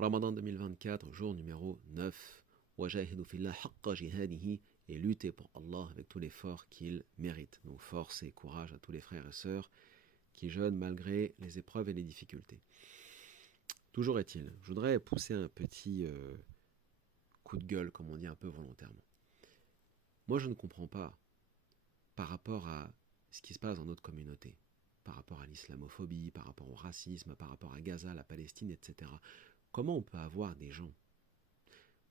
Ramadan 2024, jour numéro 9. Wajahidu fillah haqqa jihadihi, et lutter pour Allah avec tout l'effort qu'il mérite. Donc force et courage à tous les frères et sœurs qui jeûnent malgré les épreuves et les difficultés. Toujours est-il, je voudrais pousser un petit coup de gueule, comme on dit un peu volontairement. Moi, je ne comprends pas, par rapport à ce qui se passe dans notre communauté, par rapport à l'islamophobie, par rapport au racisme, par rapport à Gaza, la Palestine, etc. Comment on peut avoir des gens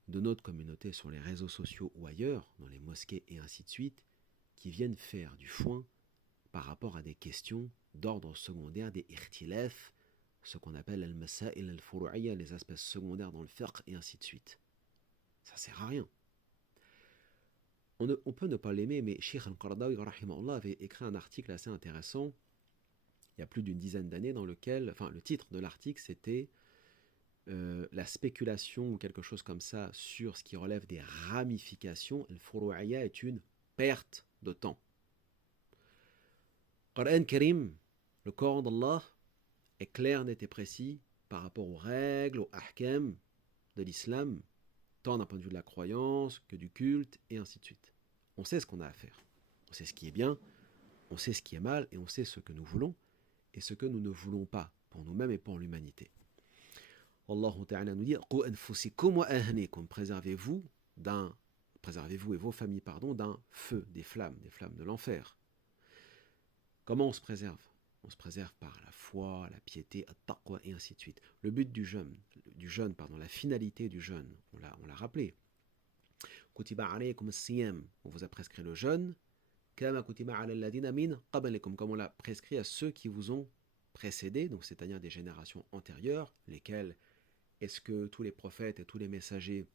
de notre communauté sur les réseaux sociaux ou ailleurs, dans les mosquées et ainsi de suite, qui viennent faire du foin par rapport à des questions d'ordre secondaire, des irtilaf, ce qu'on appelle al-masa'il al-furu'iyya, les aspects secondaires dans le fiqh et ainsi de suite. Ça sert à rien. On peut ne pas l'aimer, mais Sheikh al-Qaradawi rahimahullah avait écrit un article assez intéressant il y a plus d'une dizaine d'années dans lequel, enfin le titre de l'article c'était la spéculation ou quelque chose comme ça sur ce qui relève des ramifications. Al-Furu'iyya est une perte de temps. Coran Karim, le Coran d'Allah, est clair, net et précis par rapport aux règles, aux ahkam de l'islam, tant d'un point de vue de la croyance que du culte, et ainsi de suite. On sait ce qu'on a à faire. On sait ce qui est bien, on sait ce qui est mal, et on sait ce que nous voulons, et ce que nous ne voulons pas, pour nous-mêmes et pour l'humanité. Allah Ta'ala nous dit Qu anfusikum wa ahlikum, préservez-vous et vos familles, d'un feu, des flammes de l'enfer. Comment on se préserve? On se préserve par la foi, la piété, at-taqwa, et ainsi de suite. Le but du jeûne, la finalité du jeûne, on l'a rappelé. Kutiba alaykum as-siyam, on vous a prescrit le jeûne, kama kutiba ala alladhina min qablikum, comme on l'a prescrit à ceux qui vous ont précédés, donc c'est-à-dire des générations antérieures, lesquelles est-ce que tous les prophètes et tous les messagers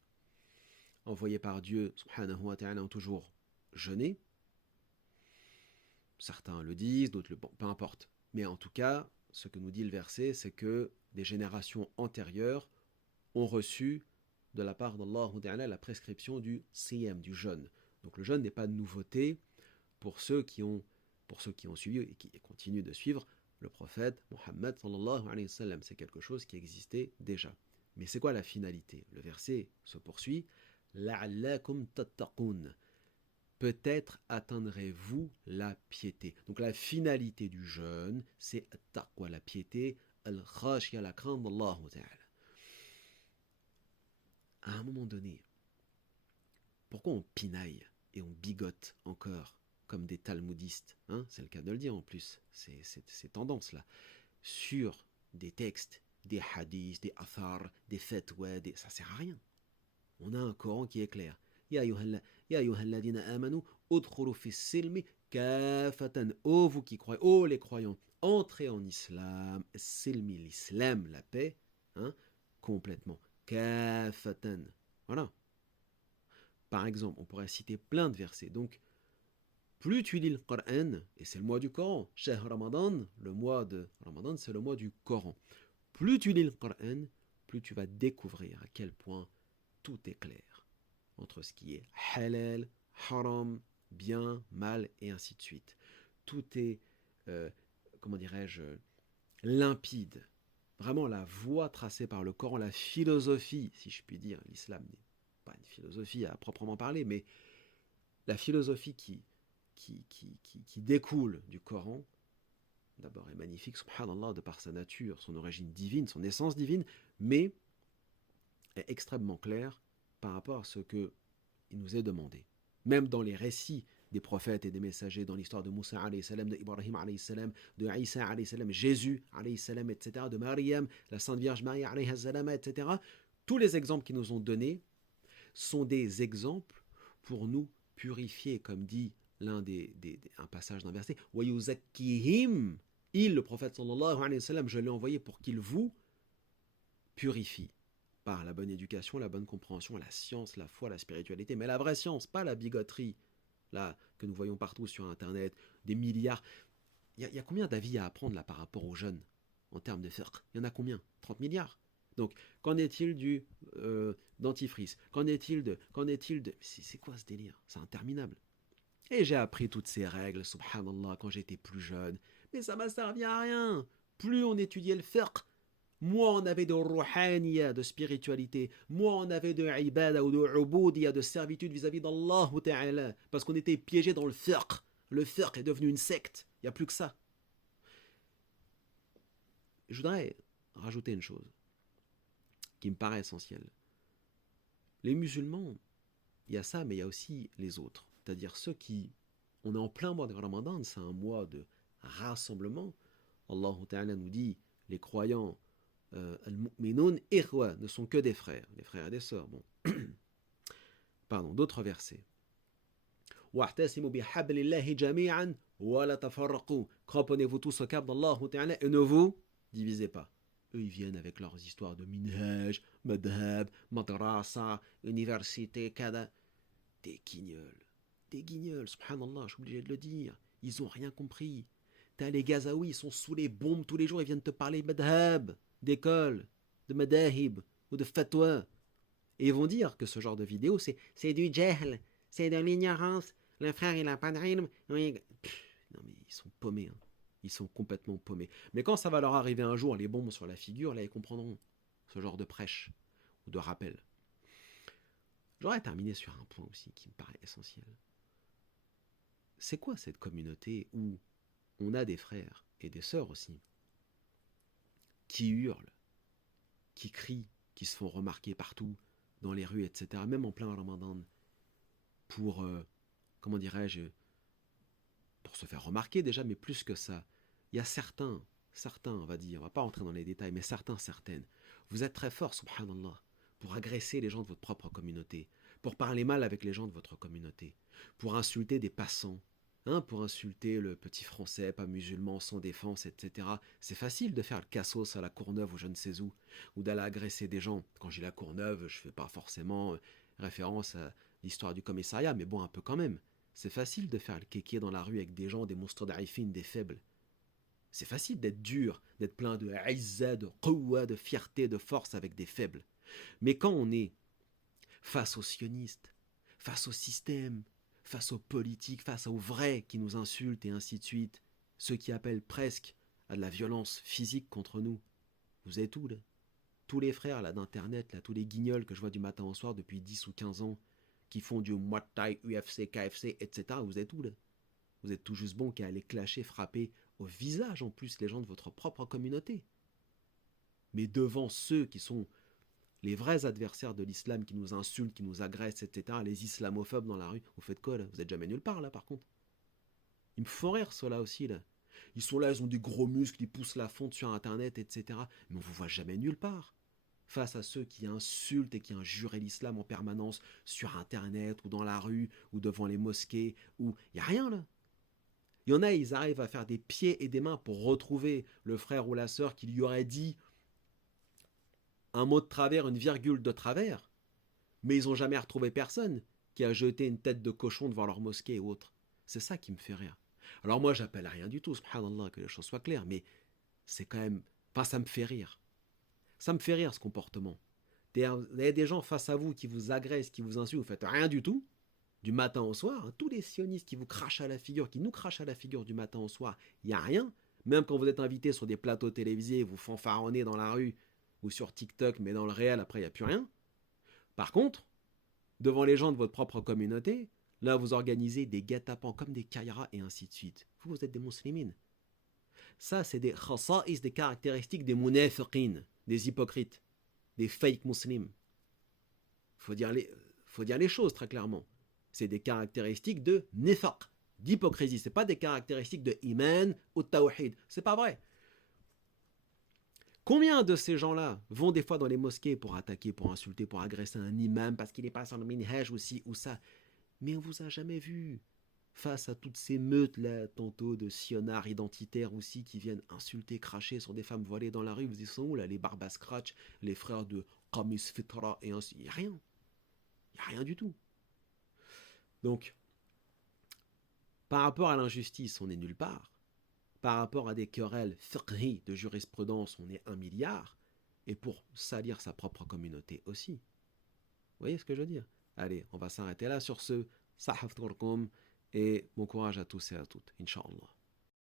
envoyés par Dieu subhanahu wa ta'ala ont toujours jeûné? Certains le disent, d'autres le... Bon, peu importe. Mais en tout cas, ce que nous dit le verset, c'est que des générations antérieures ont reçu de la part d'Allah Ta'ala la prescription du siyam, du jeûne. Donc le jeûne n'est pas de nouveauté pour ceux qui ont suivi et qui continuent de suivre le prophète Mohammed sallallahu alayhi wa sallam. C'est quelque chose qui existait déjà. Mais c'est quoi la finalité? Le verset se poursuit. La'allakum tattaqun. Peut-être atteindrez-vous la piété. Donc la finalité du jeûne, c'est taqwa, la piété, al-khashya, la crainte d'Allah Ta'ala. À un moment donné, pourquoi on pinaille et on bigote encore comme des talmudistes, c'est le cas de le dire en plus, ces tendances-là, sur des textes, des hadiths, des athars, des fatwas, ça sert à rien. On a un Coran qui est clair. Ya ayyuhalladhina amanu udkhulu fis-silmi kafatan. Oh vous qui croyez, oh les croyants, entrez en islam, silmi, l'islam, la paix, complètement. Kafatan. Voilà. Par exemple, on pourrait citer plein de versets. Donc, plus tu lis le Coran, et c'est le mois du Coran, Shahr Ramadan, le mois de Ramadan, c'est le mois du Coran. Plus tu lis le Coran, plus tu vas découvrir à quel point tout est clair entre ce qui est halal, haram, bien, mal, et ainsi de suite. Tout est, limpide. Vraiment la voie tracée par le Coran, la philosophie, si je puis dire, l'islam n'est pas une philosophie à proprement parler, mais la philosophie qui découle du Coran, d'abord est magnifique, subhanallah, de par sa nature, son origine divine, son essence divine, mais est extrêmement claire par rapport à ce qu'il nous est demandé. Même dans les récits des prophètes et des messagers, dans l'histoire de Moussa alayhi salam, de Ibrahim alayhi salam, de Isa alayhi salam, Jésus alayhi salam, etc., de Maryam, la Sainte Vierge Marie alayhi salam, etc., tous les exemples qu'ils nous ont donnés sont des exemples pour nous purifier, comme dit un passage d'un verset, « Wayuzakkihim » il, le prophète sallallahu alayhi wa sallam, je l'ai envoyé pour qu'il vous purifie par la bonne éducation, la bonne compréhension, la science, la foi, la spiritualité, mais la vraie science, pas la bigoterie, là, que nous voyons partout sur Internet, des milliards. Il y a combien d'avis à apprendre là par rapport aux jeunes, en termes de fiqh? Il y en a combien? 30 milliards. Donc, qu'en est-il du dentifrice? Qu'en est-il de... C'est quoi ce délire? C'est interminable. Et j'ai appris toutes ces règles, subhanallah, quand j'étais plus jeune. Mais ça m'a servi à rien. Plus on étudiait le fiqh, Moi, on avait de rouhaniya, de spiritualité. Moi, on avait de ibada ou de uboudiya, de servitude vis-à-vis d'Allah Ta'ala. Parce qu'on était piégé dans le fiqh. Le fiqh est devenu une secte. Il n'y a plus que ça. Je voudrais rajouter une chose qui me paraît essentielle. Les musulmans, il y a ça, mais il y a aussi les autres. C'est-à-dire ceux qui... On est en plein mois de Ramadan, c'est un mois de rassemblement. Allah Ta'ala nous dit, les croyants, al-mu'minun ikhwa, ne sont que des frères, les frères et des sœurs. Bon. Pardon, d'autres versets. Wa'tasimu bihablillahi jami'an wa la tafarraqu. Cramponnez-vous tous au câble d'Allah Ta'ala et ne vous divisez pas. Eux, ils viennent avec leurs histoires de minhaj, madhab, madrasa, université, kada. Des guignols, subhanallah, je suis obligé de le dire. Ils ont rien compris. T'as les Gazaouis, ils sont sous les bombes tous les jours, ils viennent te parler de madhab, d'école, de madahib ou de fatwa. Et ils vont dire que ce genre de vidéo, c'est du jahl, c'est de l'ignorance. Le frère, il n'a pas de rythme. Non, mais ils sont paumés. Hein. Ils sont complètement paumés. Mais quand ça va leur arriver un jour, les bombes sur la figure, là, ils comprendront ce genre de prêche ou de rappel. J'aurais terminé sur un point aussi qui me paraît essentiel. C'est quoi cette communauté où on a des frères et des sœurs aussi qui hurlent, qui crient, qui se font remarquer partout, dans les rues, etc., même en plein Ramadan, pour, comment dirais-je, pour se faire remarquer déjà, mais plus que ça. Il y a certains, on va dire, on va pas rentrer dans les détails, mais certaines. Vous êtes très forts, subhanallah, pour agresser les gens de votre propre communauté, pour parler mal avec les gens de votre communauté, pour insulter des passants, pour insulter le petit français, pas musulman, sans défense, etc. C'est facile de faire le cassos à la Courneuve ou je ne sais où, ou d'aller agresser des gens. Quand j'ai la Courneuve, je fais pas forcément référence à l'histoire du commissariat, mais bon, un peu quand même. C'est facile de faire le kéké dans la rue avec des gens, des monstres d'arifines, des faibles. C'est facile d'être dur, d'être plein de aïza, de qouwa, de fierté, de force avec des faibles. Mais quand on est face aux sionistes, face au système, face aux politiques, face aux vrais qui nous insultent et ainsi de suite, ceux qui appellent presque à de la violence physique contre nous, vous êtes où là? Tous les frères là d'internet, là, tous les guignols que je vois du matin au soir depuis 10 ou 15 ans, qui font du Muay Thai, UFC, KFC, etc., vous êtes où là? Vous êtes tout juste bon qu'à aller clasher, frapper au visage en plus les gens de votre propre communauté. Mais devant ceux qui sont les vrais adversaires de l'islam qui nous insultent, qui nous agressent, etc., les islamophobes dans la rue, vous faites quoi là? Vous êtes jamais nulle part là par contre. Ils me font rire ceux-là aussi là. Ils sont là, ils ont des gros muscles, ils poussent la fonte sur internet, etc. Mais on vous voit jamais nulle part. Face à ceux qui insultent et qui injurent l'islam en permanence sur internet ou dans la rue ou devant les mosquées, où il n'y a rien là. Il y en a, ils arrivent à faire des pieds et des mains pour retrouver le frère ou la sœur qui lui aurait dit un mot de travers, une virgule de travers, mais ils n'ont jamais retrouvé personne qui a jeté une tête de cochon devant leur mosquée ou autre. C'est ça qui me fait rire. Alors moi, j'appelle à rien du tout, subhanallah, que les choses soient claires, mais c'est quand même... Enfin, ça me fait rire. Ça me fait rire, ce comportement. Vous avez des gens face à vous qui vous agressent, qui vous insultent, vous faites rien du tout, du matin au soir. Tous les sionistes qui vous crachent à la figure, qui nous crachent à la figure du matin au soir, il n'y a rien. Même quand vous êtes invité sur des plateaux télévisés, vous fanfaronnez dans la rue, ou sur TikTok, mais dans le réel, après, il n'y a plus rien. Par contre, devant les gens de votre propre communauté, là, vous organisez des guet-apens comme des kairas et ainsi de suite. Vous êtes des musulmans. Ça, c'est des khasa'is, des caractéristiques des munafiqin, des hypocrites, des fake musulmans. Faut dire les choses très clairement. C'est des caractéristiques de nifaq, d'hypocrisie. C'est pas des caractéristiques de iman ou tawhid. C'est pas vrai. Combien de ces gens-là vont des fois dans les mosquées pour attaquer, pour insulter, pour agresser un imam parce qu'il n'est pas sur le minhaj ou ci ou ça? Mais on vous a jamais vu face à toutes ces meutes-là, tantôt de sionards identitaires aussi qui viennent insulter, cracher sur des femmes voilées dans la rue. Vous y sont où là, les barbas scratch, les frères de Qamis Fitra et ainsi. Il n'y a rien. Il n'y a rien du tout. Donc, par rapport à l'injustice, on n'est nulle part. Par rapport à des querelles fiqhi de jurisprudence, on est 1 milliard. Et pour salir sa propre communauté aussi. Vous voyez ce que je veux dire? Allez, on va s'arrêter là sur ce. Sahaf Turkum et bon courage à tous et à toutes, Inch'Allah.